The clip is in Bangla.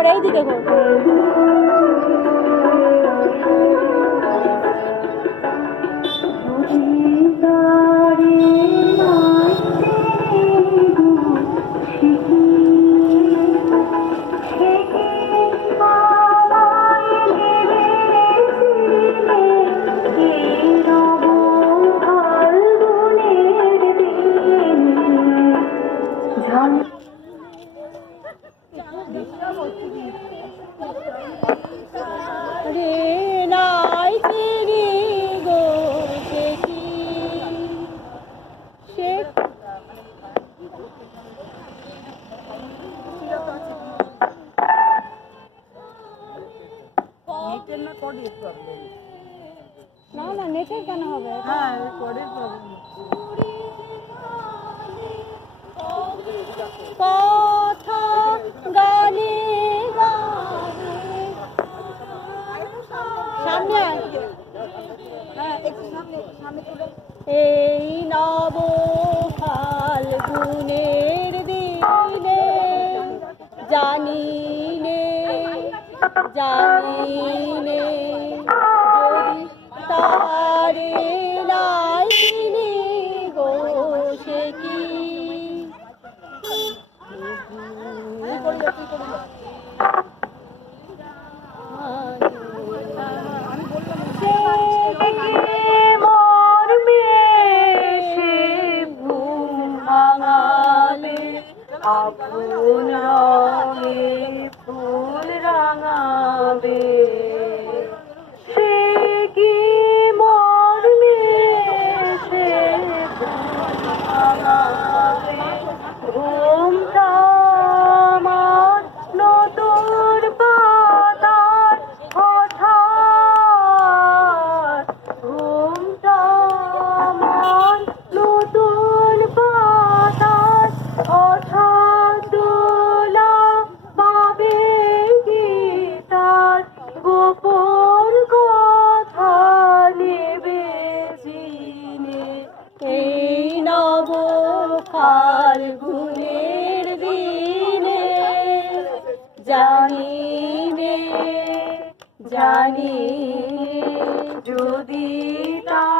ঘোর এইদিকে ঘোর নেটের না কডির প্রবলেম না না নেটের কেন হবে? হ্যাঁ কডির প্রবলেম কথা গানে গানে সামনে হ্যাঁ একটু সামনে সামনে তুলে। এই নব ফাল্গুনের দিনে জানি নে জানি নে যদি তারে নাই চিনি গো সে কি? তুই ফুল রাঙাবে। সে কি ঘুমটা নতুন পাতার ঘুমটা নতুন পাতার ফাল্গুনের দিনে জানি নে জানি যদি তারে